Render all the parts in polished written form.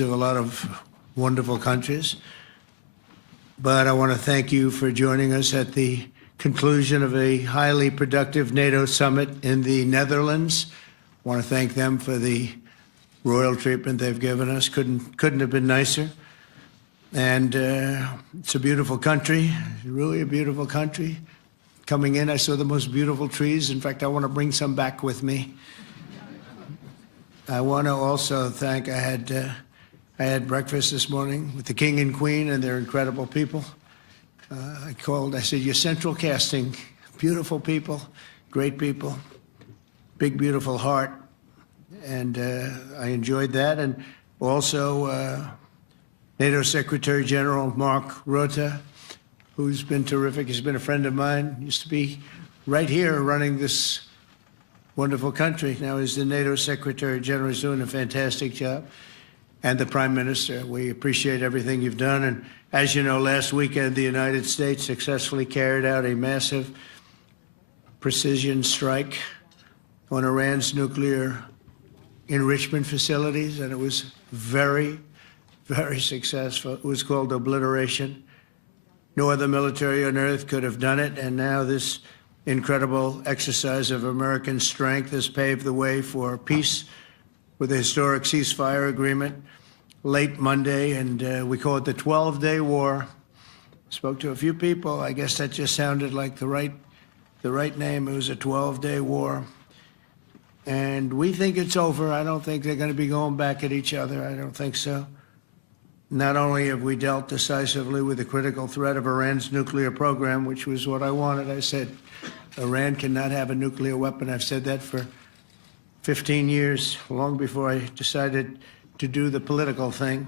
of a lot of wonderful countries. But I want to thank you for joining us at the conclusion of a highly productive NATO summit in the Netherlands. I want to thank them for the royal treatment they've given us. Couldn't have been nicer. And it's a beautiful country, really a beautiful country. Coming in, I saw the most beautiful trees. In fact, I want to bring some back with me. I want to also thank, I had breakfast this morning with the King and Queen, and they're incredible people. I said, you're central casting, beautiful people, great people, big, beautiful heart. And I enjoyed that. And also NATO Secretary General Mark Rutte, who's been terrific. He's been a friend of mine, used to be right here running this wonderful country. Now he's the NATO Secretary General. He's doing a fantastic job. And the Prime Minister, we appreciate everything you've done. And as you know, last weekend, the United States successfully carried out a massive precision strike on Iran's nuclear enrichment facilities, and it was very, very successful. It was called obliteration. No other military on earth could have done it, and now this incredible exercise of American strength has paved the way for peace with a historic ceasefire agreement late Monday, and we call it the 12-day war. Spoke to a few people. I guess that just sounded like the right name. It was a 12-day war. And we think it's over. I don't think they're going to be going back at each other. I don't think so. Not only have we dealt decisively with the critical threat of Iran's nuclear program, which was what I wanted. I said, Iran cannot have a nuclear weapon. I've said that for 15 years, long before I decided to do the political thing.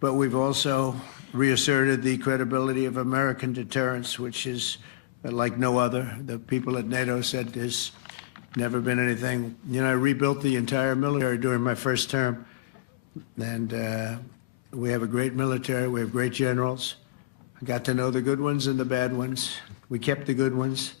But we've also reasserted the credibility of American deterrence, which is like no other. The people at NATO said there's never been anything. You know, I rebuilt the entire military during my first term. And we have a great military. We have great generals. I got to know the good ones and the bad ones. We kept the good ones.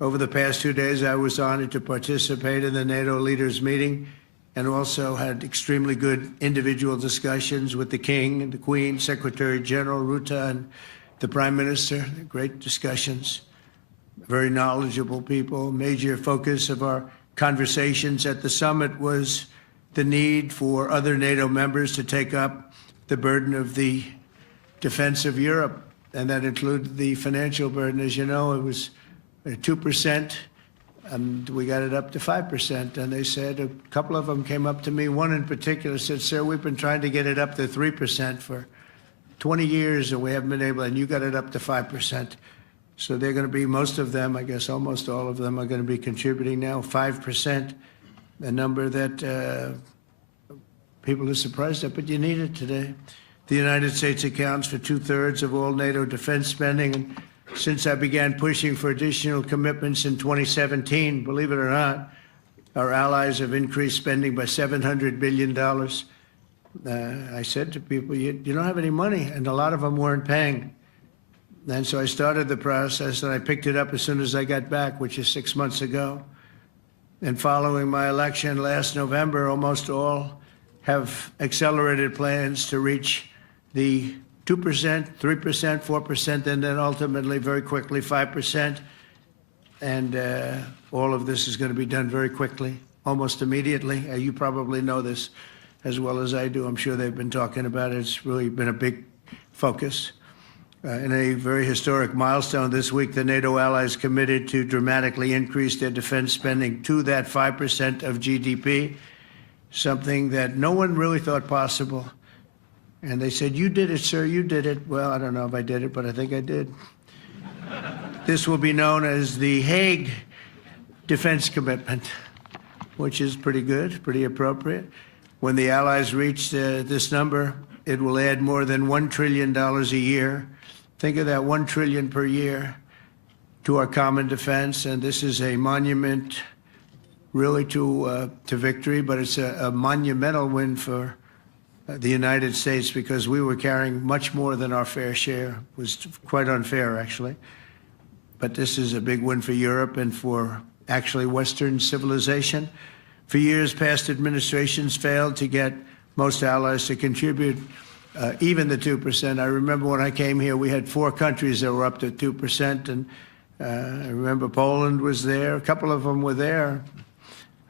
Over the past 2 days, I was honored to participate in the NATO leaders meeting and also had extremely good individual discussions with the King and the Queen, Secretary General Rutte, and the Prime Minister. Great discussions. Very knowledgeable people. Major focus of our conversations at the summit was the need for other NATO members to take up the burden of the defense of Europe, and that included the financial burden. As you know, it was 2%, and we got it up to 5%. And they said, a couple of them came up to me, one in particular said, sir, we've been trying to get it up to 3% for 20 years, and we haven't been able, and you got it up to 5%. So they're going to be, most of them, I guess almost all of them are going to be contributing now, 5%, a number that people are surprised at, but you need it today. The United States accounts for 2/3 of all NATO defense spending. And since I began pushing for additional commitments in 2017, believe it or not, our allies have increased spending by $700 billion. I said to people, you don't have any money, and a lot of them weren't paying. And so I started the process, and I picked it up as soon as I got back, which is 6 months ago. And following my election last November, almost all have accelerated plans to reach the 2%, 3%, 4%, and then ultimately, very quickly, 5%. And all of this is going to be done very quickly, almost immediately. You probably know this as well as I do. I'm sure they've been talking about it. It's really been a big focus. In a very historic milestone this week, the NATO allies committed to dramatically increase their defense spending to that 5% of GDP, something that no one really thought possible. And they said, you did it, sir, you did it. Well, I don't know if I did it, but I think I did. This will be known as the Hague defense commitment, which is pretty good, pretty appropriate. When the allies reach this number, it will add more than $1 trillion a year. Think of that, $1 trillion per year to our common defense. And this is a monument really to victory, but it's a monumental win for the United States, because we were carrying much more than our fair share. It was quite unfair, actually. But this is a big win for Europe and for actually Western civilization. For years, past administrations failed to get most allies to contribute even the 2%. I remember when I came here, we had 4 countries that were up to 2%, and I remember Poland was there. A couple of them were there,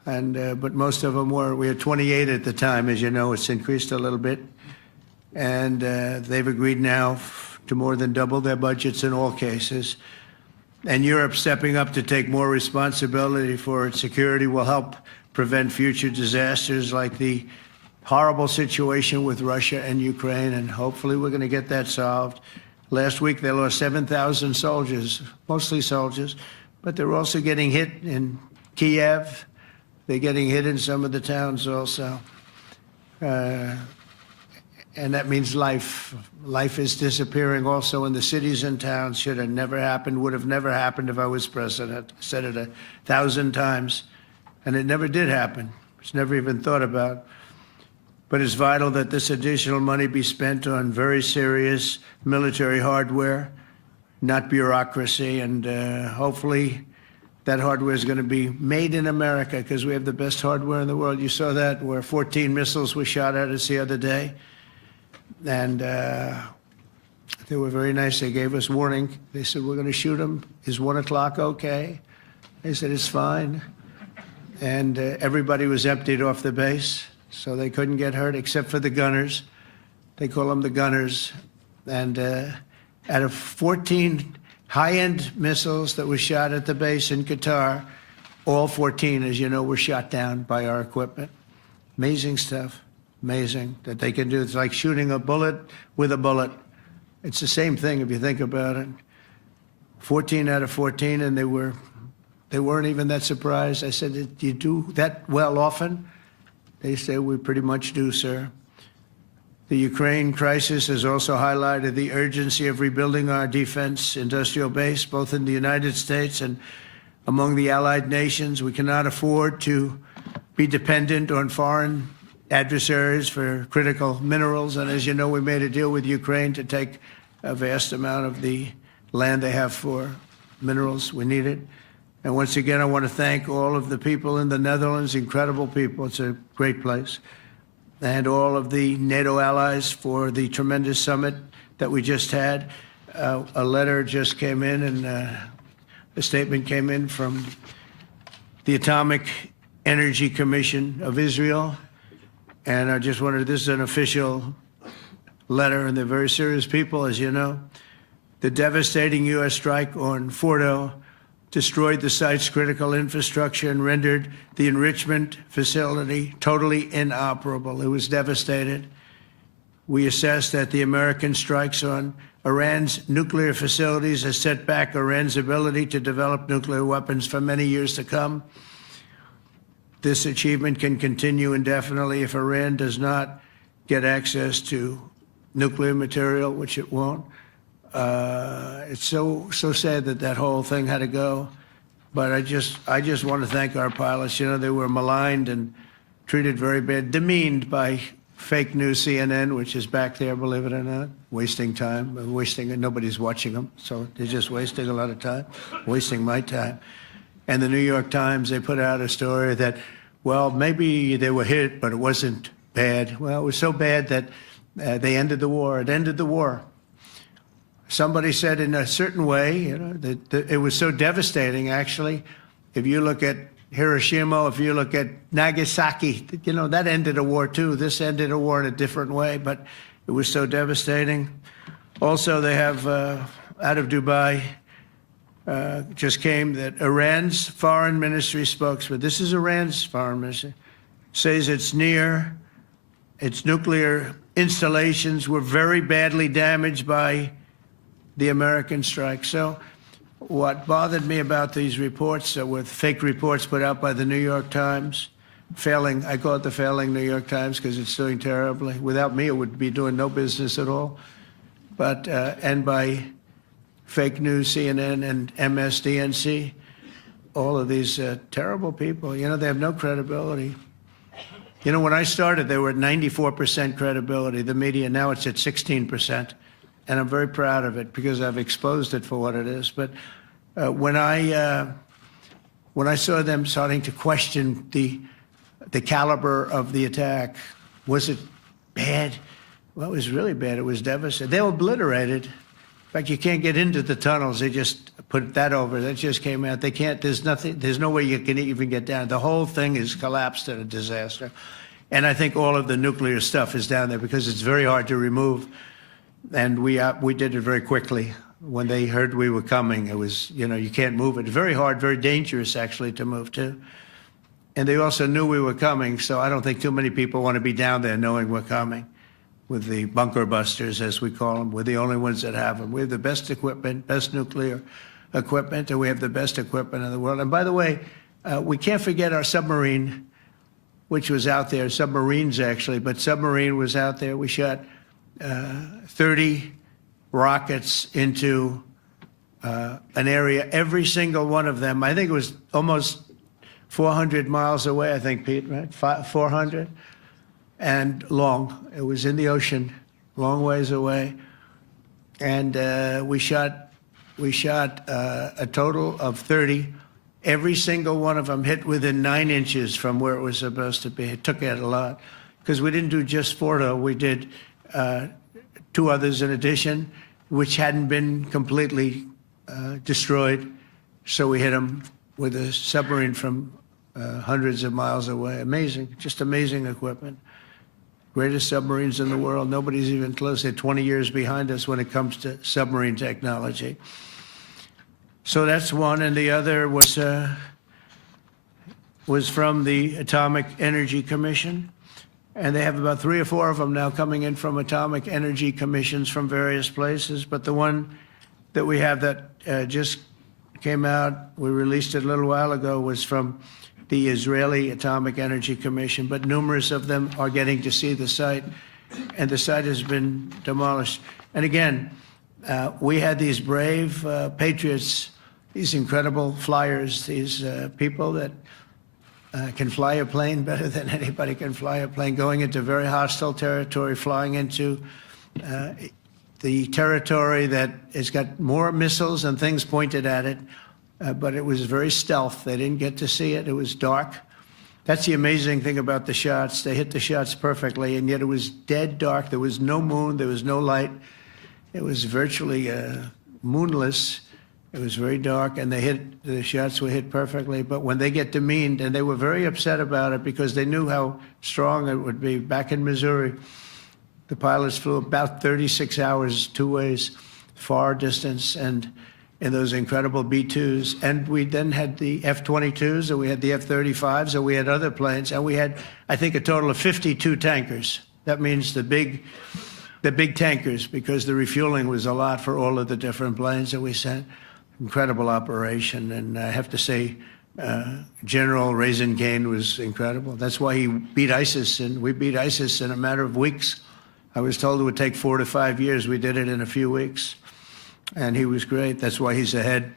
and but most of them were. We had 28 at the time. As you know, it's increased a little bit, and they've agreed now to more than double their budgets in all cases. And Europe stepping up to take more responsibility for its security will help prevent future disasters like the horrible situation with Russia and Ukraine, and hopefully we're going to get that solved. Last week they lost 7,000 soldiers, mostly soldiers, but they're also getting hit in Kiev. They're getting hit in some of the towns also. And that means life. Life is disappearing also in the cities and towns. Should have never happened, would have never happened if I was president. I said it 1,000 times, and it never did happen. It's never even thought about. But it's vital that this additional money be spent on very serious military hardware, not bureaucracy, and hopefully that hardware is going to be made in America because we have the best hardware in the world. You saw that where 14 missiles were shot at us the other day. And they were very nice. They gave us warning. They said, we're going to shoot them. Is 1 o'clock okay? They said, it's fine. And everybody was emptied off the base, so they couldn't get hurt except for the gunners. They call them the gunners. And out of 14 high-end missiles that were shot at the base in Qatar, all 14, as you know, were shot down by our equipment. Amazing stuff. Amazing that they can do. It's like shooting a bullet with a bullet. It's the same thing if you think about it. 14 out of 14, and they weren't even that surprised. I said, do you do that well often? They say, we pretty much do, sir. The Ukraine crisis has also highlighted the urgency of rebuilding our defense industrial base, both in the United States and among the allied nations. We cannot afford to be dependent on foreign adversaries for critical minerals. And as you know, we made a deal with Ukraine to take a vast amount of the land they have for minerals. We need it. And once again, I want to thank all of the people in the Netherlands, incredible people. It's a great place. And all of the NATO allies for the tremendous summit that we just had. A letter just came in, and a statement came in from the Atomic Energy Commission of Israel. And I just wanted, this is an official letter, and they're very serious people, as you know. The devastating U.S. strike on Fordo destroyed the site's critical infrastructure and rendered the enrichment facility totally inoperable. It was devastated. We assess that the American strikes on Iran's nuclear facilities has set back Iran's ability to develop nuclear weapons for many years to come. This achievement can continue indefinitely if Iran does not get access to nuclear material, which it won't. It's so sad that that whole thing had to go. But I just want to thank our pilots. You know, they were maligned and treated very bad, demeaned by fake news CNN, which is back there, believe it or not, wasting time, nobody's watching them, so they're just wasting a lot of time, wasting my time. And the New York Times, they put out a story that, well, maybe they were hit, but it wasn't bad. Well, it was so bad that they ended the war. It ended the war. Somebody said in a certain way, you know, that it was so devastating, actually. If you look at Hiroshima, if you look at Nagasaki, you know, that ended a war too. This ended a war in a different way, but it was so devastating. Also, they have, out of Dubai, just came that Iran's foreign ministry spokesman, this is Iran's foreign ministry, says its nuclear installations were very badly damaged by the American strike. So what bothered me about these reports with fake reports put out by the New York Times, failing, I call it the failing New York Times because it's doing terribly. Without me, it would be doing no business at all. But, and by fake news, CNN and MSDNC, all of these terrible people, you know, they have no credibility. You know, when I started, they were at 94% credibility, the media. Now it's at 16%. And I'm very proud of it because I've exposed it for what it is. But when I saw them starting to question the caliber of the attack, was it bad. Well, it was really bad. It was devastating. They were obliterated. In fact, you can't get into the tunnels. They just put that over. That just came out. They can't, there's nothing, there's no way you can even get down. The whole thing is collapsed in a disaster. And I think all of the nuclear stuff is down there because it's very hard to remove. And we did it very quickly. When they heard we were coming, it was, you know, you can't move it. Very hard, very dangerous, actually, to move to. And they also knew we were coming, so I don't think too many people want to be down there knowing we're coming. With the bunker busters, as we call them, we're the only ones that have them. We have the best equipment, best nuclear equipment, and we have the best equipment in the world. And by the way, we can't forget our submarine, which was out there, submarines actually, but submarine was out there. We shot 30 rockets into an area, every single one of them. I think it was almost 400 miles away, I think, Pete, right? 400? And long. It was in the ocean, long ways away. And we shot a total of 30. Every single one of them hit within 9 inches from where it was supposed to be. It took it a lot because we didn't do just 4, though. We did 2 others in addition, which hadn't been completely destroyed. So we hit them with a submarine from hundreds of miles away. Amazing, just amazing equipment. Greatest submarines in the world. Nobody's even close. They're 20 years behind us when it comes to submarine technology. So that's one, and the other was from the Atomic Energy Commission, and they have about 3 or 4 of them now coming in from atomic energy commissions from various places. But the one that we have that just came out, we released it a little while ago, was from the Israeli Atomic Energy Commission, but numerous of them are getting to see the site, and the site has been demolished. And again, we had these brave patriots, these incredible flyers, these people that can fly a plane better than anybody can fly a plane, going into very hostile territory, flying into the territory that has got more missiles and things pointed at it. But it was very stealth. They didn't get to see it. It was dark. That's the amazing thing about the shots. They hit the shots perfectly, and yet it was dead dark. There was no moon. There was no light. It was virtually moonless. It was very dark, and the shots were hit perfectly. But when they get demeaned, and they were very upset about it because they knew how strong it would be. Back in Missouri, the pilots flew about 36 hours, 2 ways, far distance, and in those incredible B-2s. And we then had the F-22s, and we had the F-35s, and we had other planes, and we had, I think, a total of 52 tankers. That means the big tankers, because the refueling was a lot for all of the different planes that we sent. Incredible operation, and I have to say, General Raisin Cain was incredible. That's why he beat ISIS, and we beat ISIS in a matter of weeks. I was told it would take 4 to 5 years. We did it in a few weeks. And he was great. That's why he's the head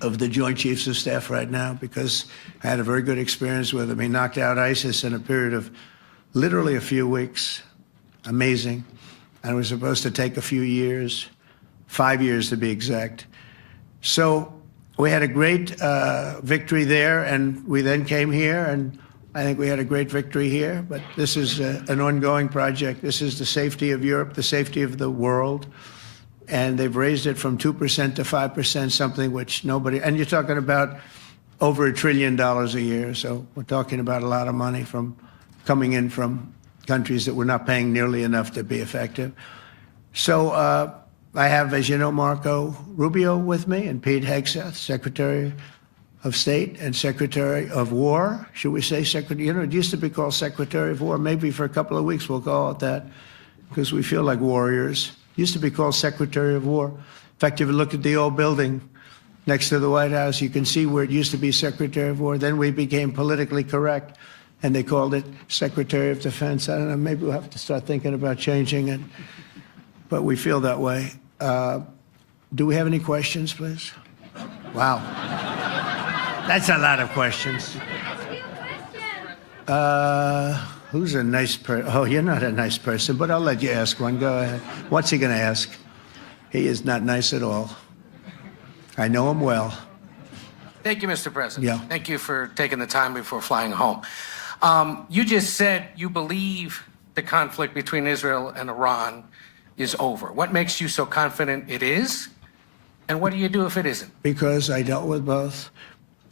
of the Joint Chiefs of Staff right now, because I had a very good experience with him. He knocked out ISIS in a period of literally a few weeks. Amazing. And it was supposed to take a few years, 5 years to be exact. So we had a great victory there, and we then came here, and I think we had a great victory here. But this is an ongoing project. This is the safety of Europe, the safety of the world. And they've raised it from 2% to 5%, something which nobody, and you're talking about over $1 trillion a year. So we're talking about a lot of money from coming in from countries that were not paying nearly enough to be effective. So I have, as you know, Marco Rubio with me, and Pete Hegseth, Secretary of State and Secretary of War. Should we say Secretary? You know, it used to be called Secretary of War. Maybe for a couple of weeks we'll call it that, because we feel like warriors. Used to be called Secretary of War. In fact, if you look at the old building next to the White House, you can see where it used to be Secretary of War. Then we became politically correct, and they called it Secretary of Defense. I don't know, maybe we'll have to start thinking about changing it, but we feel that way. Do we have any questions, please? Wow. That's a lot of questions. Who's a nice person? Oh, you're not a nice person, but I'll let you ask one. Go ahead. What's he going to ask? He is not nice at all. I know him well. Thank you, Mr. President. Yeah. Thank you for taking the time before flying home. You just said you believe the conflict between Israel and Iran is over? What makes you so confident it is? And what do you do if it isn't? Because I dealt with both,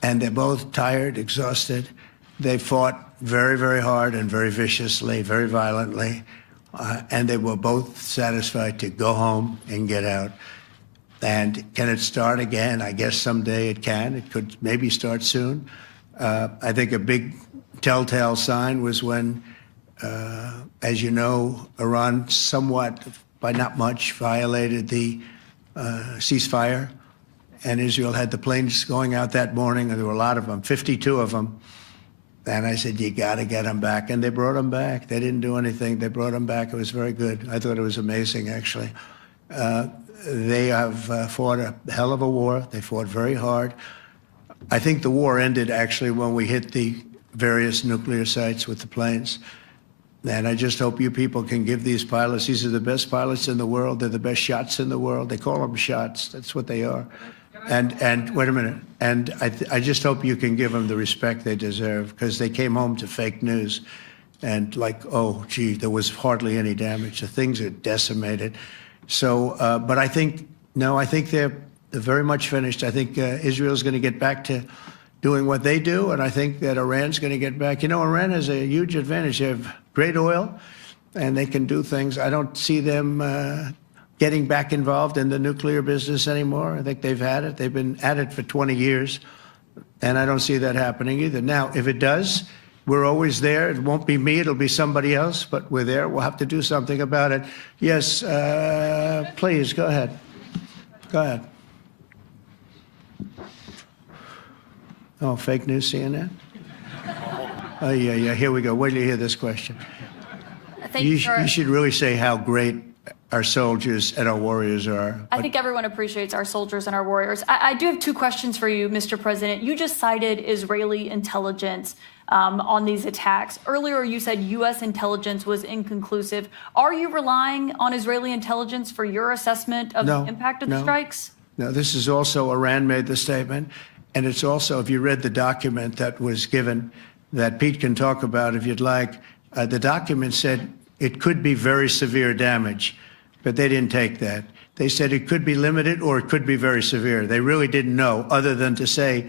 and they're both tired, exhausted. They fought very, very hard and very viciously, very violently, and they were both satisfied to go home and get out. And can it start again? I guess someday it can. It could maybe start soon. I think a big telltale sign was when, as you know, Iran somewhat, by not much, violated the ceasefire, and Israel had the planes going out that morning, and there were a lot of them, 52 of them. And I said, you got to get them back. And they brought them back. They didn't do anything. They brought them back. It was very good. I thought it was amazing, actually. They have fought a hell of a war. They fought very hard. I think the war ended, actually, when we hit the various nuclear sites with the planes. And I just hope you people can give these pilots, these are the best pilots in the world. They're the best shots in the world. They call them shots. That's what they are. And wait a minute. And I just hope you can give them the respect they deserve, because they came home to fake news. And like, oh, gee, there was hardly any damage. The things are decimated. So, but I think, no, I think they're very much finished. I think Israel's going to get back to doing what they do. And I think that Iran's going to get back. You know, Iran has a huge advantage. They have great oil, and they can do things. I don't see them getting back involved in the nuclear business anymore. I think they've had it. They've been at it for 20 years, and I don't see that happening either. Now, if it does, we're always there. It won't be me. It'll be somebody else, but we're there. We'll have to do something about it. Yes, please, go ahead. Go ahead. Oh, fake news, CNN? Oh, yeah, here we go. Wait till you hear this question. You should really say how great our soldiers and our warriors are. I think everyone appreciates our soldiers and our warriors. I do have two questions for you, Mr. President. You just cited Israeli intelligence on these attacks. Earlier, you said U.S. intelligence was inconclusive. Are you relying on Israeli intelligence for your assessment of the impact of the strikes? No, this is also, Iran made the statement, and it's also, if you read the document that was given, that Pete can talk about if you'd like, the document said it could be very severe damage. But they didn't take that. They said it could be limited or it could be very severe. They really didn't know, other than to say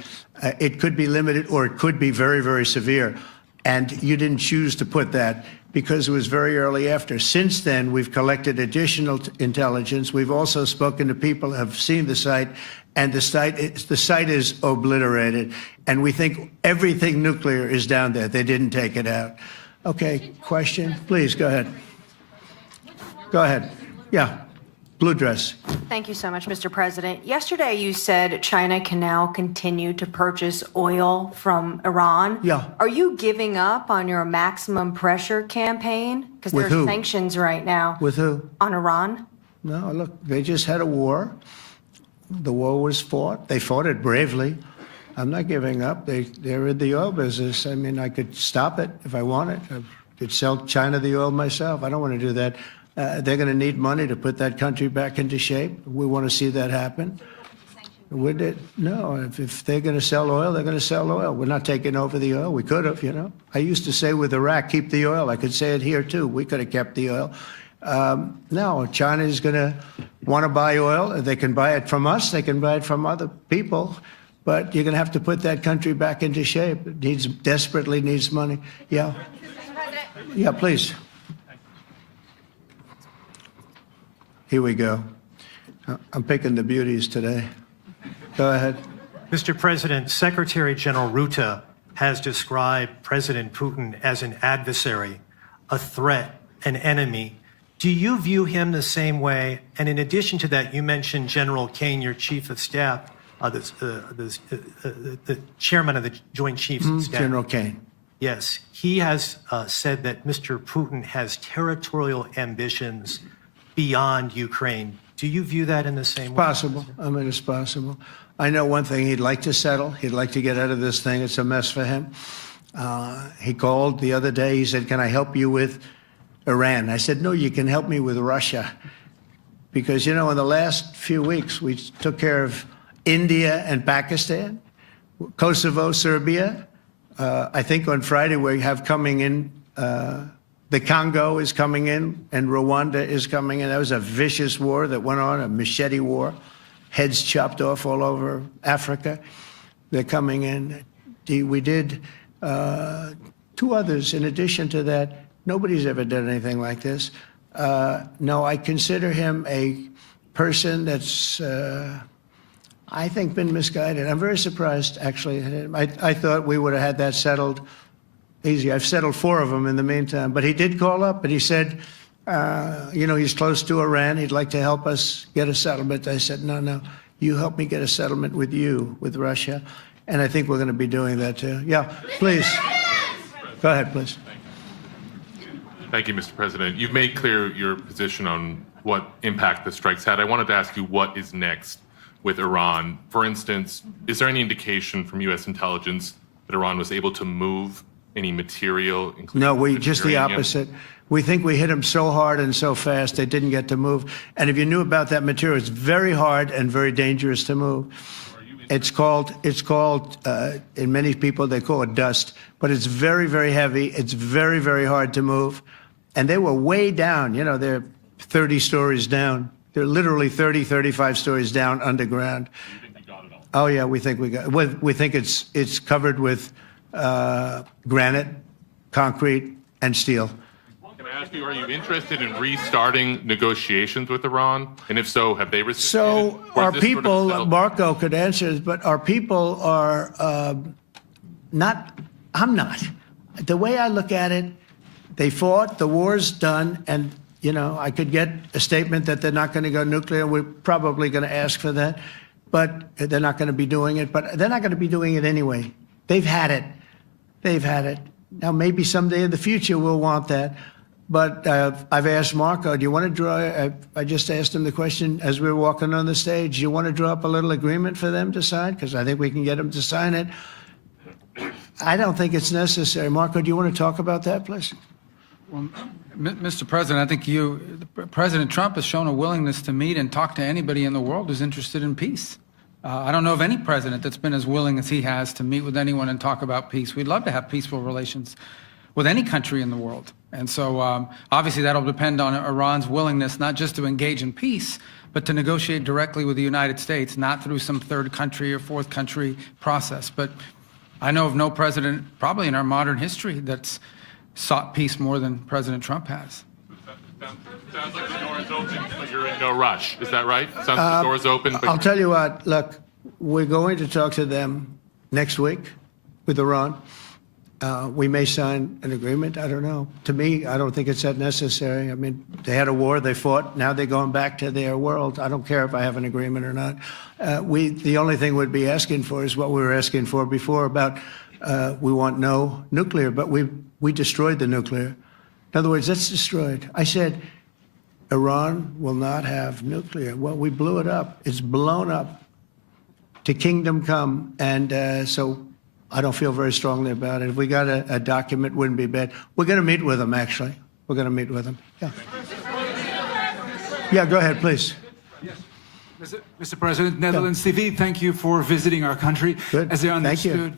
it could be limited or it could be very, very severe. And you didn't choose to put that because it was very early after. Since then, we've collected additional intelligence. We've also spoken to people who have seen the site, and the site is obliterated. And we think everything nuclear is down there. They didn't take it out. Okay, question? Please, go ahead. Go ahead. Yeah, blue dress. Thank you so much, Mr. President. Yesterday, you said China can now continue to purchase oil from Iran. Yeah. Are you giving up on your maximum pressure campaign? Because there are sanctions right now. With who? On Iran. No, look, they just had a war. The war was fought. They fought it bravely. I'm not giving up. They're in the oil business. I mean, I could stop it if I wanted. I could sell China the oil myself. I don't want to do that. They're going to need money to put that country back into shape. We want to see that happen. Would it? No, if they're going to sell oil, they're going to sell oil. We're not taking over the oil. We could have, you know. I used to say with Iraq, keep the oil. I could say it here, too. We could have kept the oil. No, China is going to want to buy oil. They can buy it from us. They can buy it from other people. But you're going to have to put that country back into shape. It desperately needs money. Yeah. Yeah, please. Here we go. I'm picking the beauties today. Go ahead. Mr. President, Secretary General Rutte has described President Putin as an adversary, a threat, an enemy. Do you view him the same way? And in addition to that, you mentioned General Kane, your chief of staff, the chairman of the Joint Chiefs of Staff. General Kane. Yes. He has said that Mr. Putin has territorial ambitions beyond Ukraine. Do you view that in the same way? Possible. I mean, it's possible. I know one thing. He'd like to settle. He'd like to get out of this thing. It's a mess for him. He called the other day. He said, can I help you with Iran? I said, no, you can help me with Russia. Because, you know, in the last few weeks, we took care of India and Pakistan, Kosovo, Serbia. I think on Friday we have coming in The Congo is coming in, and Rwanda is coming in. That was a vicious war that went on, a machete war, heads chopped off all over Africa. They're coming in. We did 2 others in addition to that. Nobody's ever done anything like this. No, I consider him a person that's, I think, been misguided. I'm very surprised, actually. I thought we would have had that settled easy. I've settled 4 of them in the meantime. But he did call up, and he said, you know, he's close to Iran. He'd like to help us get a settlement. I said, no, you help me get a settlement with you, with Russia. And I think we're going to be doing that, too. Yeah, please. Go ahead, please. Thank you, Mr. President. You've made clear your position on what impact the strikes had. I wanted to ask you what is next with Iran. For instance, is there any indication from U.S. intelligence that Iran was able to move any material? No, just the opposite. We think we hit them so hard and so fast they didn't get to move. And if you knew about that material, it's very hard and very dangerous to move. It's called, in many people, they call it dust, but it's very, very heavy. It's very, very hard to move. And they were way down. You know, they're 30 stories down. They're literally 30, 35 stories down underground. You think you got it all? Oh, yeah, we think we got it. We think it's covered with granite, concrete, and steel. Can I ask you, are you interested in restarting negotiations with Iran? And if so, have they resisted? So our people, Marco could answer this, but our people are not, I'm not. The way I look at it, they fought, the war's done, and, you know, I could get a statement that they're not going to go nuclear. We're probably going to ask for that, but they're not going to be doing it. But they're not going to be doing it anyway. They've had it. They've had it. Now, maybe someday in the future we'll want that. But I've asked Marco, do you want to draw, I just asked him the question as we were walking on the stage, do you want to draw up a little agreement for them to sign? Because I think we can get them to sign it. I don't think it's necessary. Marco, do you want to talk about that, please? Well, Mr. President, I think President Trump has shown a willingness to meet and talk to anybody in the world who's interested in peace. I don't know of any president that's been as willing as he has to meet with anyone and talk about peace. We'd love to have peaceful relations with any country in the world. And so obviously that'll depend on Iran's willingness not just to engage in peace, but to negotiate directly with the United States, not through some third country or fourth country process. But I know of no president, probably in our modern history, that's sought peace more than President Trump has. Sounds like the door is open, but you're in no rush. Is that right? Sounds like the door is open. But I'll tell you what, look, we're going to talk to them next week with Iran. We may sign an agreement. I don't know. To me, I don't think it's that necessary. I mean, they had a war, they fought. Now they're going back to their world. I don't care if I have an agreement or not. The only thing we'd be asking for is what we were asking for before about we want no nuclear, but we destroyed the nuclear. In other words, that's destroyed. I said, Iran will not have nuclear. Well, we blew it up. It's blown up to kingdom come. And so I don't feel very strongly about it. If we got a document, it wouldn't be bad. We're going to meet with them, actually. We're going to meet with them. Yeah. Yeah, go ahead, please. Yes. Mr. President, Netherlands TV, thank you for visiting our country. Good. As I Thank understood.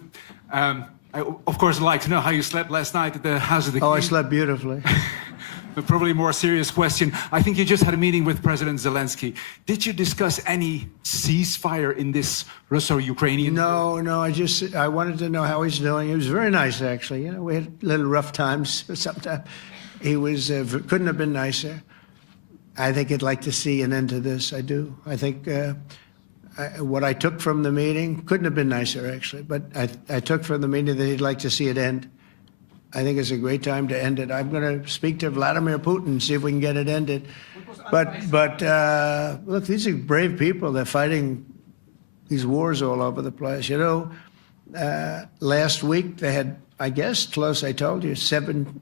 you. I, of course, would like to know how you slept last night at the House of the King. Oh, I slept beautifully. But probably a more serious question. I think you just had a meeting with President Zelensky. Did you discuss any ceasefire in this Russo-Ukrainian? No, I wanted to know how he's doing. He was very nice, actually. You know, we had little rough times sometimes. He was, couldn't have been nicer. I think he'd like to see an end to this. I do. I think what I took from the meeting couldn't have been nicer, actually. But I took from the meeting that he'd like to see it end. I think it's a great time to end it. I'm going to speak to Vladimir Putin and see if we can get it ended. But look, these are brave people. They're fighting these wars all over the place. You know, last week they had, I guess, I told you,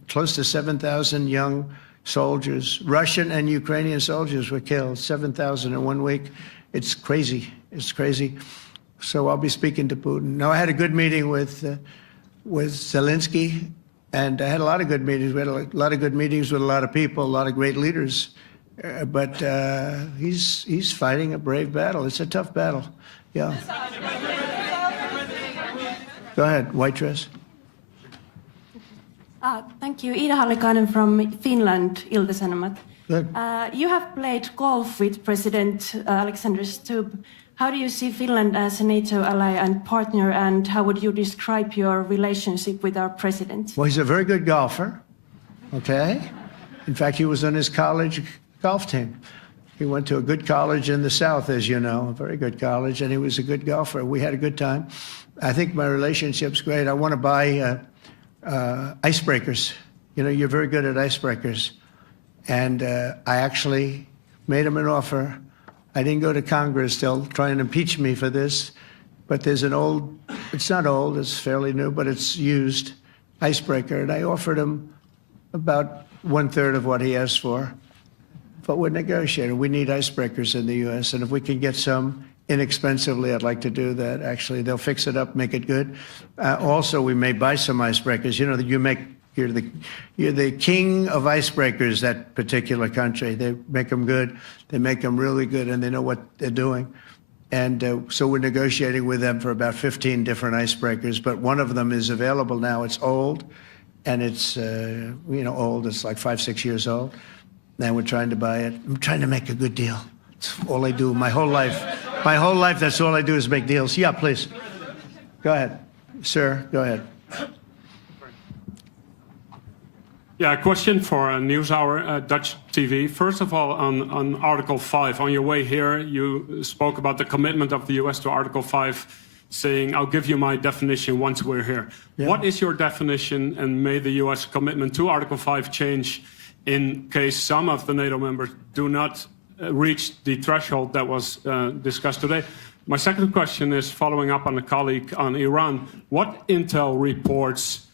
close to 7,000 young soldiers, Russian and Ukrainian soldiers were killed, 7,000 in 1 week. It's crazy. It's crazy. So I'll be speaking to Putin. No, I had a good meeting with Zelensky. And I had a lot of good meetings. We had a lot of good meetings with a lot of people, a lot of great leaders. But he's fighting a brave battle. It's a tough battle. Yeah. Go ahead, white dress. Thank you. Ida Hallikainen from Finland, Ilta-Sanomat. Good. You have played golf with President Alexander Stubb. How do you see Finland as a NATO ally and partner, and how would you describe your relationship with our president? Well, he's a very good golfer, okay? In fact, he was on his college golf team. He went to a good college in the South, as you know, a very good college, and he was a good golfer. We had a good time. I think my relationship's great. I want to buy icebreakers. You know, you're very good at icebreakers. And I actually made him an offer. I didn't go to Congress. They'll try and impeach me for this. But there's an old, it's not old, it's fairly new, but it's used icebreaker. And I offered him about 1/3 of what he asked for. But we're negotiating. We need icebreakers in the U.S. And if we can get some inexpensively, I'd like to do that. Actually, they'll fix it up, make it good. Also, we may buy some icebreakers. You know, you're the king of icebreakers, that particular country. They make them good. They make them really good, and they know what they're doing. And so we're negotiating with them for about 15 different icebreakers. But one of them is available now. It's old, and it's, old. It's like 5-6 years old. And we're trying to buy it. I'm trying to make a good deal. It's all I do my whole life. My whole life, that's all I do is make deals. Yeah, please. Go ahead. Sir, go ahead. Yeah, a question for NewsHour, Dutch TV. First of all, on Article 5, on your way here, you spoke about the commitment of the US to Article 5, saying, I'll give you my definition once we're here. Yeah. What is your definition, and may the US commitment to Article 5 change in case some of the NATO members do not reach the threshold that was discussed today? My second question is following up on a colleague on Iran. What intel reports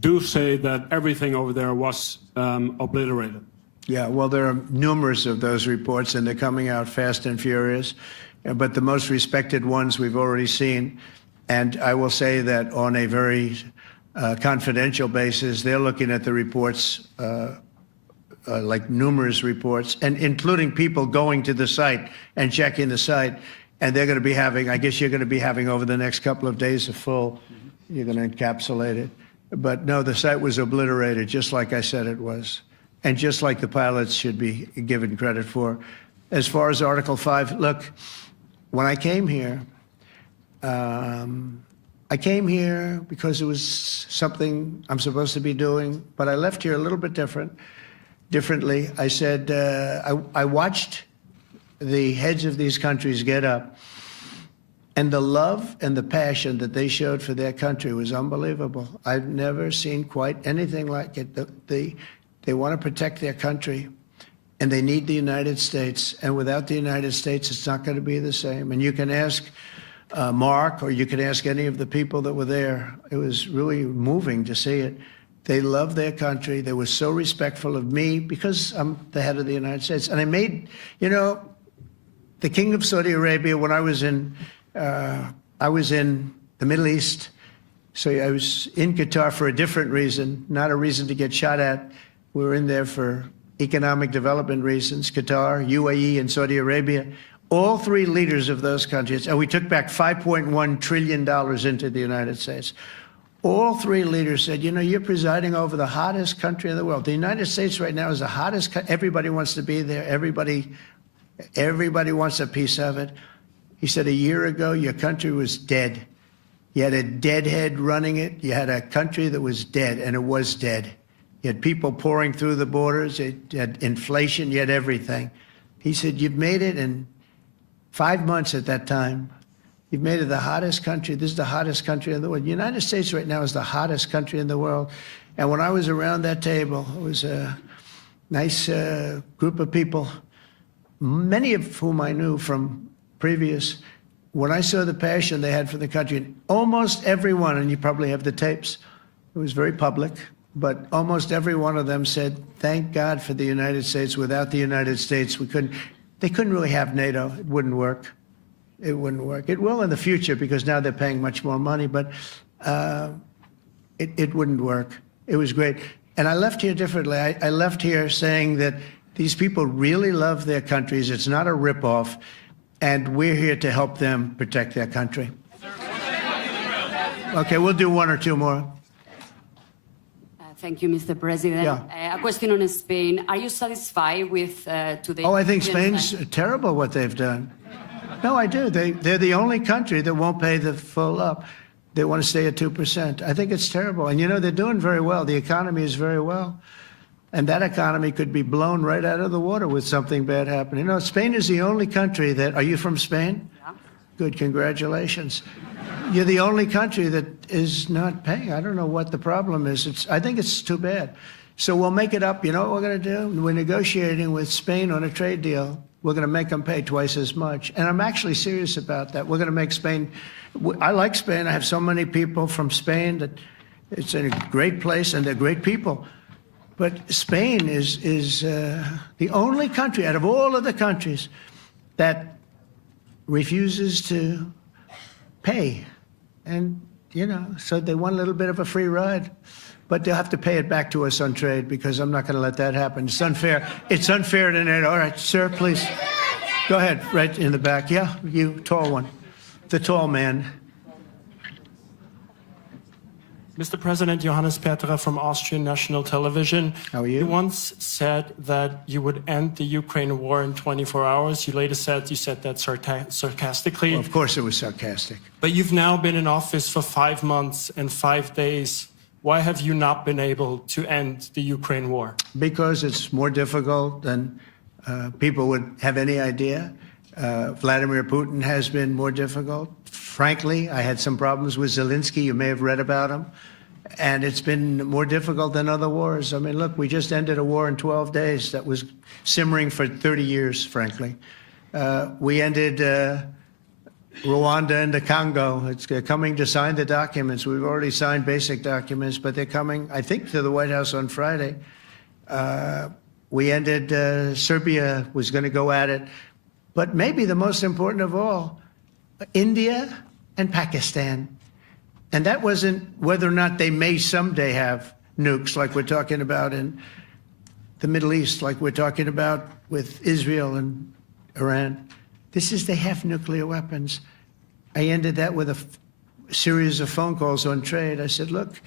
do say that everything over there was obliterated? Yeah, well, there are numerous of those reports, and they're coming out fast and furious. But the most respected ones we've already seen. And I will say that on a very confidential basis, they're looking at the reports, like numerous reports, and including people going to the site and checking the site. And they're going to be having, I guess you're going to be having over the next couple of days a full, you're going to encapsulate it. But no, the site was obliterated, just like I said it was, and just like the pilots should be given credit for. As far as Article 5, look, when I came here because it was something I'm supposed to be doing, but I left here a little bit differently. I said, I watched the heads of these countries get up, and the love and the passion that they showed for their country was unbelievable. I've never seen quite anything like it. They want to protect their country, and they need the United States. And without the United States, it's not going to be the same. And you can ask Mark, or you can ask any of the people that were there. It was really moving to see it. They love their country. They were so respectful of me because I'm the head of the United States. And I made, the King of Saudi Arabia, when I was in the Middle East, so I was in Qatar for a different reason, not a reason to get shot at. We were in there for economic development reasons, Qatar, UAE, and Saudi Arabia. All three leaders of those countries, and we took back $5.1 trillion into the United States. All three leaders said, you're presiding over the hottest country in the world. The United States right now is the hottest country. Everybody wants to be there. Everybody wants a piece of it. He said, a year ago, your country was dead. You had a deadhead running it. You had a country that was dead, and it was dead. You had people pouring through the borders. You had inflation. You had everything. He said, you've made it in 5 months at that time. You've made it the hottest country. This is the hottest country in the world. The United States right now is the hottest country in the world. And when I was around that table, it was a nice group of people, many of whom I knew from previous. When I saw the passion they had for the country, almost everyone, and you probably have the tapes, it was very public, but almost every one of them said, thank God for the United States. Without the United States, they couldn't really have NATO. It wouldn't work. It wouldn't work. It will in the future because now they're paying much more money, but it wouldn't work. It was great. And I left here differently. I left here saying that these people really love their countries. It's not a ripoff, and we're here to help them protect their country. Okay, we'll do one or two more. Thank you, Mr. President. Yeah. A question on Spain. Are you satisfied with today? Oh, I think Spain's terrible what they've done. No, I do. They're the only country that won't pay the full up. They want to stay at 2%. I think it's terrible. And, you know, they're doing very well. The economy is very well. And that economy could be blown right out of the water with something bad happening. You know, Spain is the only country that... Are you from Spain? Yeah. Good, congratulations. You're the only country that is not paying. I don't know what the problem is. I think it's too bad. So we'll make it up. You know what we're going to do? We're negotiating with Spain on a trade deal. We're going to make them pay twice as much. And I'm actually serious about that. We're going to make Spain... I like Spain. I have so many people from Spain that it's a great place and they're great people. But Spain is the only country out of all of the countries that refuses to pay. And, you know, so they want a little bit of a free ride. But they'll have to pay it back to us on trade because I'm not going to let that happen. It's unfair. It's unfair to NATO. All right, sir, please. Go ahead, right in the back. Yeah, you, tall one. The tall man. Mr. President, Johannes Petra from Austrian National Television. How are you? You once said that you would end the Ukraine war in 24 hours. You later said you said that sarcastically. Well, of course it was sarcastic. But you've now been in office for 5 months and 5 days. Why have you not been able to end the Ukraine war? Because it's more difficult than people would have any idea. Vladimir Putin has been more difficult. Frankly, I had some problems with Zelensky. You may have read about him. And it's been more difficult than other wars. I mean, look, we just ended a war in 12 days that was simmering for 30 years, frankly. We ended Rwanda and the Congo. It's coming to sign the documents. We've already signed basic documents, but they're coming, I think, to the White House on Friday. We ended, Serbia was going to go at it. But maybe the most important of all, India and Pakistan. And that wasn't whether or not they may someday have nukes like we're talking about in the Middle East, like we're talking about with Israel and Iran. This is they have nuclear weapons. I ended that with a series of phone calls on trade. I said, look,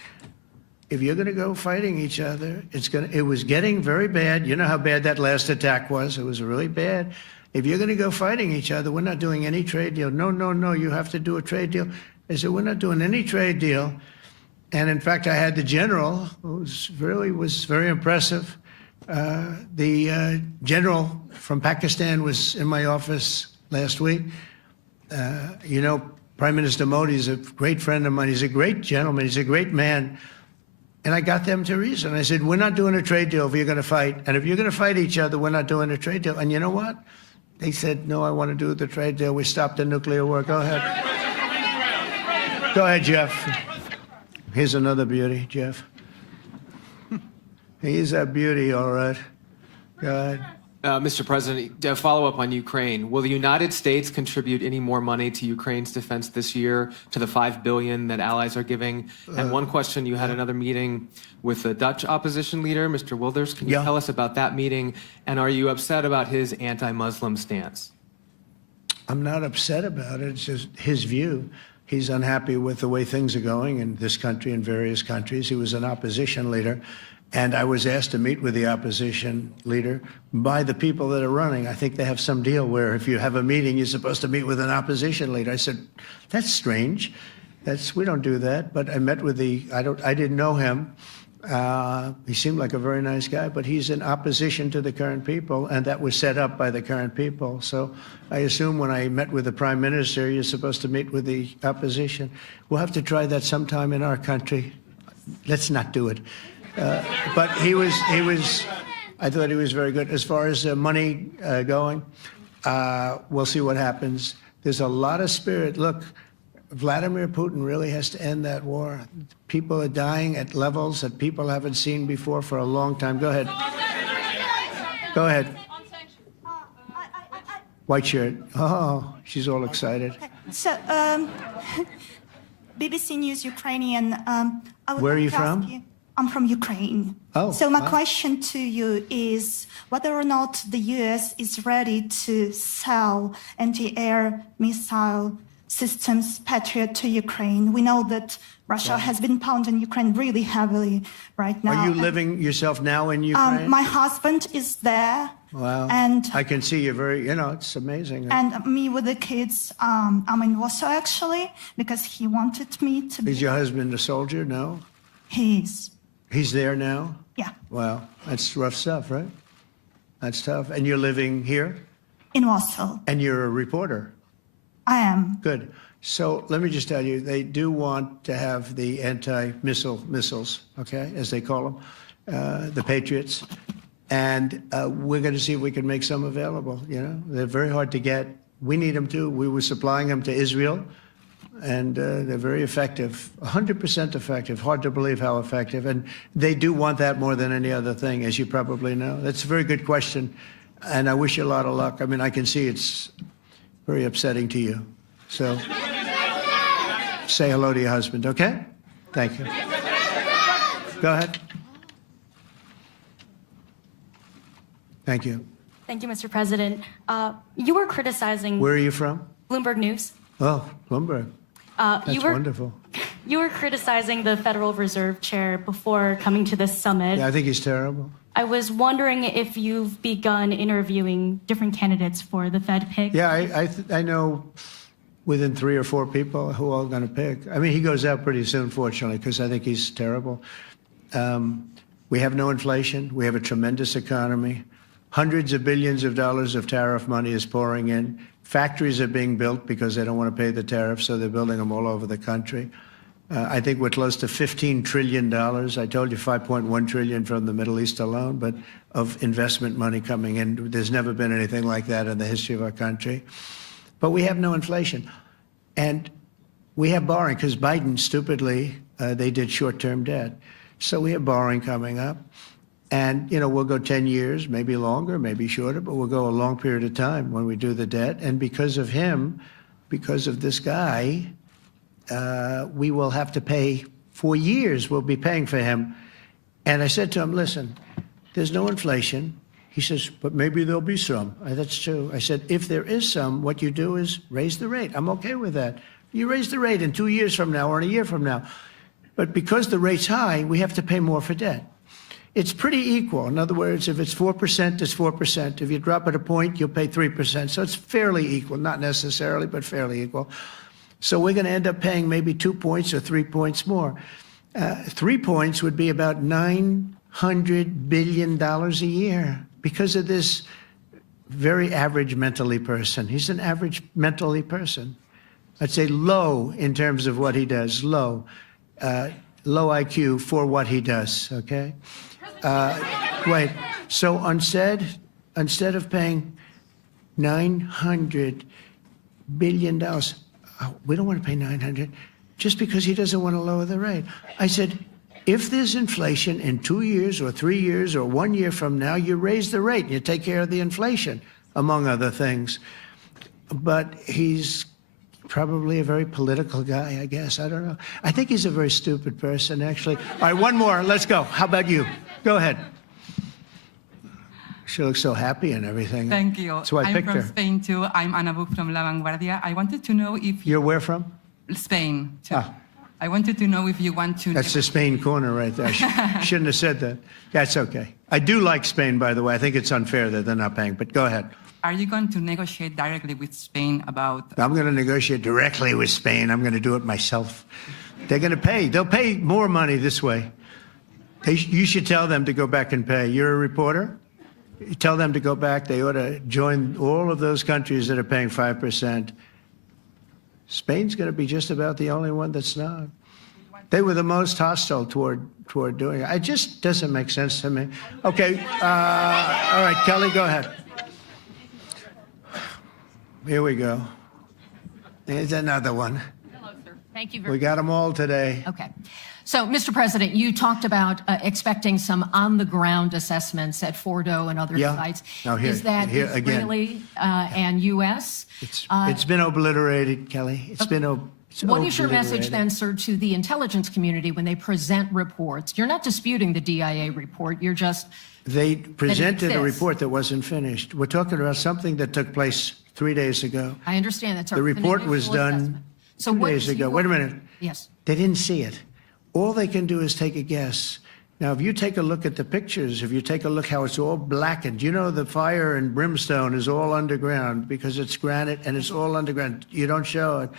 if you're going to go fighting each other, it was getting very bad. You know how bad that last attack was. It was really bad. If you're going to go fighting each other, we're not doing any trade deal. No, no, no, you have to do a trade deal. I said, we're not doing any trade deal. And in fact, I had the general, who was very impressive. The general from Pakistan was in my office last week. You know, Prime Minister Modi is a great friend of mine. He's a great gentleman. He's a great man. And I got them to reason. I said, we're not doing a trade deal if you're going to fight. And if you're going to fight each other, we're not doing a trade deal. And you know what? They said, no, I want to do the trade deal. We stopped the nuclear war. Go ahead. Go ahead, Jeff. Here's another beauty, Jeff. He's a beauty, all right. Go ahead. Mr. President, to follow up on Ukraine, will the United States contribute any more money to Ukraine's defense this year to the $5 billion that allies are giving? And one question, you had another meeting with the Dutch opposition leader, Mr. Wilders. Can you tell us about that meeting? And are you upset about his anti-Muslim stance? I'm not upset about it. It's just his view. He's unhappy with the way things are going in this country and various countries. He was an opposition leader. And I was asked to meet with the opposition leader by the people that are running. I think they have some deal where if you have a meeting, you're supposed to meet with an opposition leader. I said, that's strange. We don't do that. But I met with I didn't know him. He seemed like a very nice guy, but he's in opposition to the current people, and that was set up by the current people. So I assume when I met with the Prime Minister, you're supposed to meet with the opposition. We'll have to try that sometime in our country. Let's not do it. But I thought he was very good. As far as money going, we'll see what happens. There's a lot of spirit. Look, Vladimir Putin really has to end that war. People are dying at levels that people haven't seen before for a long time. Go ahead. Go ahead. White shirt. Oh, she's all excited. So, BBC News Ukrainian. Where are you from? I'm from Ukraine. Oh, so my question to you is whether or not the U.S. is ready to sell anti-air missile systems Patriot to Ukraine. We know that Russia has been pounding Ukraine really heavily right now. Are you living yourself now in Ukraine? My husband is there. Wow. And I can see you very, it's amazing. and me with the kids. I'm in Warsaw actually because he wanted me to be. Is your husband a soldier? No? He's He's there now? yeah Wow. That's rough stuff, right? That's tough. And you're living here? in Warsaw. And you're a reporter? I am. Good. So let me just tell you, they do want to have the missiles, okay, as they call them, the Patriots. And we're going to see if we can make some available, They're very hard to get. We need them too. We were supplying them to Israel, and they're very effective, 100% effective. Hard to believe how effective. And they do want that more than any other thing, as you probably know. That's a very good question, and I wish you a lot of luck. I mean, I can see it's very upsetting to you. So say hello to your husband, okay? Thank you. Go ahead. Thank you. Thank you, Mr. President. You were criticizing Where are you from? Bloomberg News. Oh, Bloomberg. That's wonderful. You were criticizing the Federal Reserve Chair before coming to this summit. Yeah, I think he's terrible. I was wondering if you've begun interviewing different candidates for the Fed pick. Yeah, I know within 3 or 4 people who are going to pick. I mean, he goes out pretty soon, fortunately, because I think he's terrible. We have no inflation. We have a tremendous economy. Hundreds of billions of dollars of tariff money is pouring in. Factories are being built because they don't want to pay the tariffs, so they're building them all over the country. I think we're close to $15 trillion. I told you $5.1 trillion from the Middle East alone, but of investment money coming in. There's never been anything like that in the history of our country. But we have no inflation. And we have borrowing because Biden, stupidly, they did short-term debt. So we have borrowing coming up. And, we'll go 10 years, maybe longer, maybe shorter, but we'll go a long period of time when we do the debt. And because of him, because of this guy, we will have to pay for years. We'll be paying for him. And I said to him, listen, there's no inflation. He says, but maybe there'll be some. That's true. I said, if there is some, what you do is raise the rate. I'm okay with that. You raise the rate in 2 years from now or in a year from now. But because the rate's high, we have to pay more for debt. It's pretty equal. In other words, if it's 4%, it's 4%. If you drop it a point, you'll pay 3%. So it's fairly equal, not necessarily, but fairly equal. So we're going to end up paying maybe 2 points or 3 points more. 3 points would be about $900 billion a year because of this very average mentally person. He's an average mentally person. I'd say low in terms of what he does, low. Low IQ for what he does, okay? Wait, so instead of paying $900 billion, we don't want to pay 900 just because he doesn't want to lower the rate. I said, if there's inflation in 2 years or 3 years or 1 year from now, you raise the rate and you take care of the inflation, among other things. But he's probably a very political guy, I guess. I don't know. I think he's a very stupid person, actually. All right, one more. Let's go. How about you? Go ahead. She looks so happy and everything. Thank you. That's why I picked her. I'm from Spain, too. I'm Ana Buch from La Vanguardia. I wanted to know if... You're where from? Spain, too. Ah. I wanted to know if you want to... That's the Spain corner right there. Shouldn't have said that. That's okay. I do like Spain, by the way. I think it's unfair that they're not paying, but go ahead. Are you going to negotiate directly with Spain about... I'm going to negotiate directly with Spain. I'm going to do it myself. They're going to pay. They'll pay more money this way. You should tell them to go back and pay. You're a reporter? You tell them to go back. They ought to join all of those countries that are paying 5%. Spain's going to be just about the only one that's not. They were the most hostile toward doing it. It just doesn't make sense to me. Okay. All right, Kelly, go ahead. Here we go. There's another one. Hello, sir. Thank you We got them all today. Okay. So, Mr. President, you talked about expecting some on-the-ground assessments at Fordo and other sites. Now here, Is that here again. Israeli and U.S.? It's been obliterated, Kelly. It's been What is your message obliterated. then, sir, to the intelligence community when they present reports? You're not disputing the DIA report. You're just... They presented a exists. report that wasn't finished. We're talking about something that took place 3 days ago. I understand that's The report was done assessment. So 2 what days is ago. your- Wait a minute. Yes. They didn't see it. All they can do is take a guess. Now, if you take a look at the pictures, if you take a look how it's all blackened, you know the fire and brimstone is all underground because it's granite and it's all underground. You don't show it.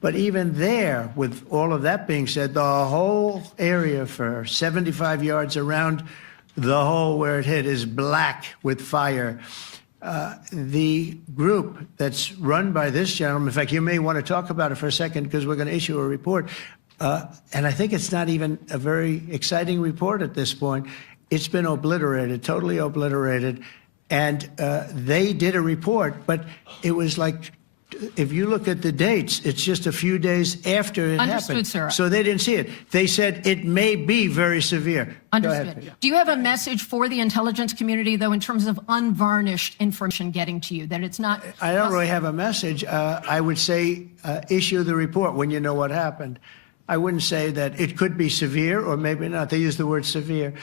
But even there, with all of that being said, the whole area for 75 yards around the hole where it hit is black with fire. The group that's run by this gentleman, in fact, you may want to talk about it for a second because we're going to issue a report. And I think it's not even a very exciting report at this point. It's been obliterated, totally obliterated. And they did a report, but it was like, if you look at the dates, it's just a few days after it Understood, happened. sir. So they didn't see it. They said it may be very severe. Go Understood. ahead. Do you have a message for the intelligence community, though, in terms of unvarnished information getting to you, that it's not... I don't really have a message. I would say issue the report when you know what happened. I wouldn't say that it could be severe or maybe not. They use the word severe.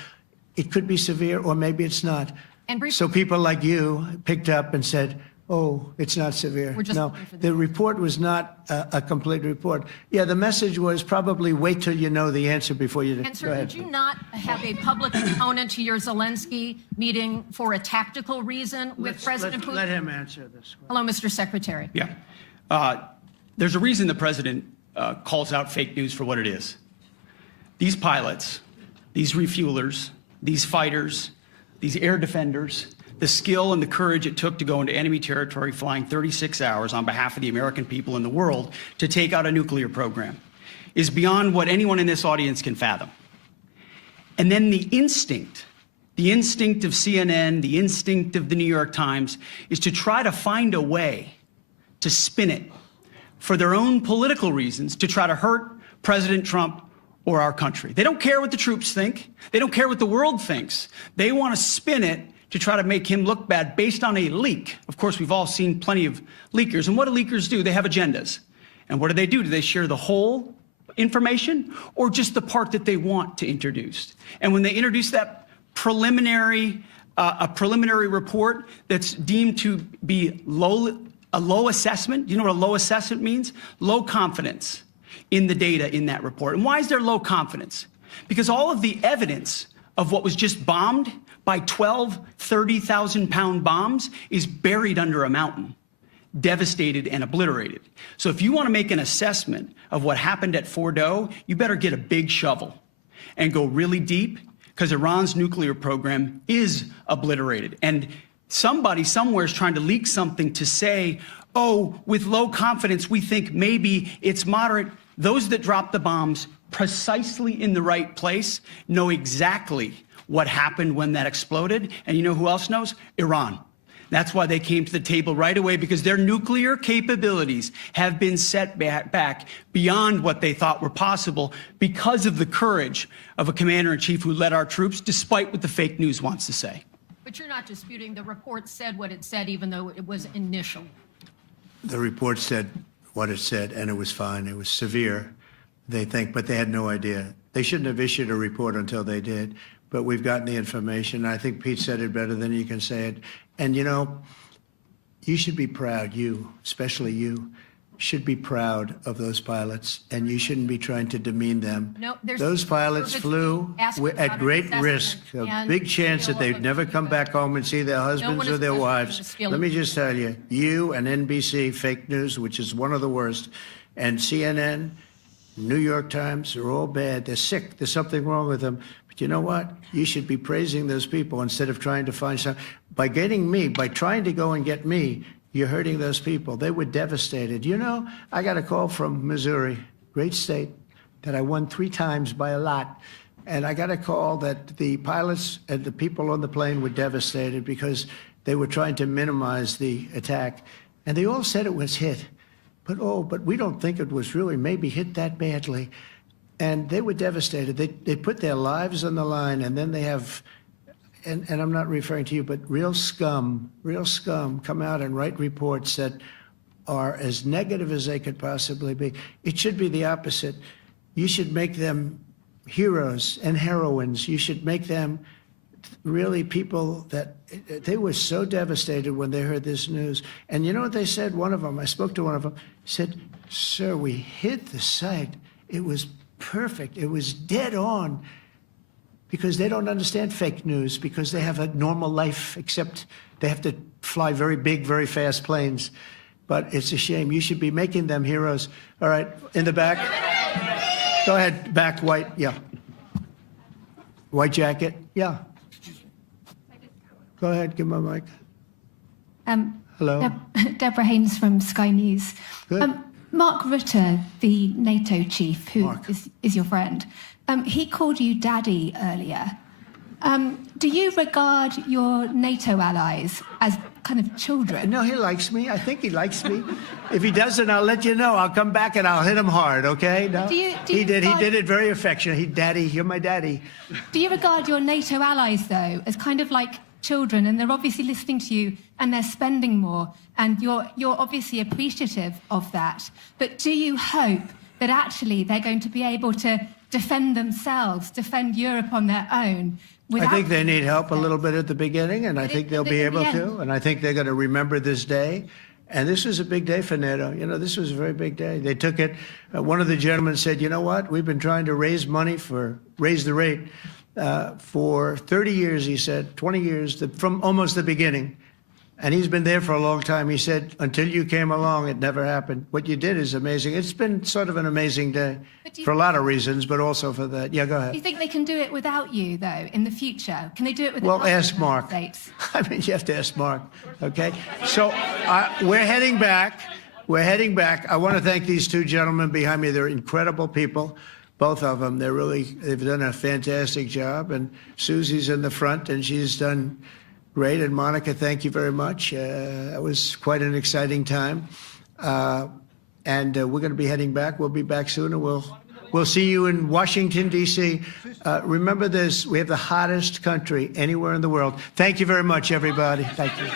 It could be severe or maybe it's not. And briefly- So people like you picked up and said, oh, it's not severe. We're just No, looking for the- the report was not a complete report. Yeah, the message was probably wait till you know the answer before you... And, Go sir, ahead. did you not have a public component to your Zelensky meeting for a tactical reason with President Putin? Let him answer this. Hello, Mr. Secretary. Yeah. There's a reason the president calls out fake news for what it is. These pilots, these refuelers, these fighters, these air defenders, the skill and the courage it took to go into enemy territory flying 36 hours on behalf of the American people and the world to take out a nuclear program is beyond what anyone in this audience can fathom. And then the instinct of CNN, the instinct of the New York Times is to try to find a way to spin it for their own political reasons to try to hurt President Trump or our country. They don't care what the troops think. They don't care what the world thinks. They want to spin it to try to make him look bad based on a leak. Of course, we've all seen plenty of leakers. And what do leakers do? They have agendas. And what do? Do they share the whole information or just the part that they want to introduce? And when they introduce that preliminary report that's deemed to be a low assessment, you know what a low assessment means? Low confidence in the data in that report. And why is there low confidence? Because all of the evidence of what was just bombed by 12 30,000-pound bombs is buried under a mountain, devastated and obliterated. So if you want to make an assessment of what happened at Fordo, you better get a big shovel and go really deep, because Iran's nuclear program is obliterated. And somebody somewhere is trying to leak something to say, oh, with low confidence, we think maybe it's moderate. Those that drop the bombs precisely in the right place know exactly what happened when that exploded. And you know who else knows? Iran. That's why they came to the table right away, because their nuclear capabilities have been set back beyond what they thought were possible because of the courage of a commander-in-chief who led our troops, despite what the fake news wants to say. But you're not disputing the report said what it said, even though it was initial. The report said what it said, and it was fine. It was severe, they think, but they had no idea. They shouldn't have issued a report until they did, but we've gotten the information. I think Pete said it better than you can say it. And, you know, you should be proud, you, especially you, should be proud of those pilots, and you shouldn't be trying to demean them. No, there's- Those pilots flew at great risk, a big chance that they'd never come back home and see their husbands one or is their questioning wives. the skill Let of- me just tell you, you and NBC, fake news, which is one of the worst, and CNN, New York Times are all bad. They're sick. There's something wrong with them. But you know what? You should be praising those people instead of trying to find some. By getting me, by trying to go and get me, you're hurting those people. They were devastated. You know, I got a call from Missouri, great state, that I won 3 times by a lot. And I got a call that the pilots and the people on the plane were devastated because they were trying to minimize the attack. And they all said it was hit. But we don't think it was really maybe hit that badly. And they were devastated. They put their lives on the line, and then they have, and I'm not referring to you, but real scum come out and write reports that are as negative as they could possibly be. It should be the opposite. You should make them heroes and heroines. You should make them really people that they were so devastated when they heard this news. And you know what they said? One of them, I spoke to one of them, said, "Sir, we hit the site. It was perfect. It was dead on." Because they don't understand fake news, because they have a normal life, except they have to fly very big, very fast planes. But it's a shame. You should be making them heroes. All right, in the back. Go ahead, back, white, yeah. White jacket, yeah. Go ahead, give my mic. Hello. Deborah Haynes from Sky News. Good. Mark Rutte, the NATO chief, who is your friend, he called you daddy earlier. Do you regard your NATO allies as kind of children? No, he likes me. I think he likes me. If he doesn't, I'll let you know. I'll come back and I'll hit him hard, okay? No? He did it very affectionate. Daddy, you're my daddy. Do you regard your NATO allies, though, as kind of like children, and they're obviously listening to you and they're spending more, and you're obviously appreciative of that. But do you hope that actually they're going to be able to defend themselves, defend Europe on their own? I think they need help a little bit at the beginning, and I think they'll be able to. And I think they're going to remember this day. And this was a big day for NATO. You know, this was a very big day. They took it. One of the gentlemen said, "You know what? We've been trying to raise money raise the rate for 30 years," he said, 20 years, from almost the beginning. And he's been there for a long time. He said, "Until you came along, it never happened. What you did is amazing." It's been sort of an amazing day for a lot of reasons, but also for that. Yeah, go ahead. Do you think they can do it without you, though, in the future? Can they do it without Well, ask Mark. States? I mean, you have to ask Mark, okay? So we're heading back. We're heading back. I want to thank these two gentlemen behind me. They're incredible people, both of them. They've done a fantastic job. And Susie's in the front, and she's done great. And Monica, thank you very much. It was quite an exciting time. And we're going to be heading back. We'll be back soon, and we'll see you in Washington, D.C. Remember this, we have the hottest country anywhere in the world. Thank you very much, everybody. Thank you.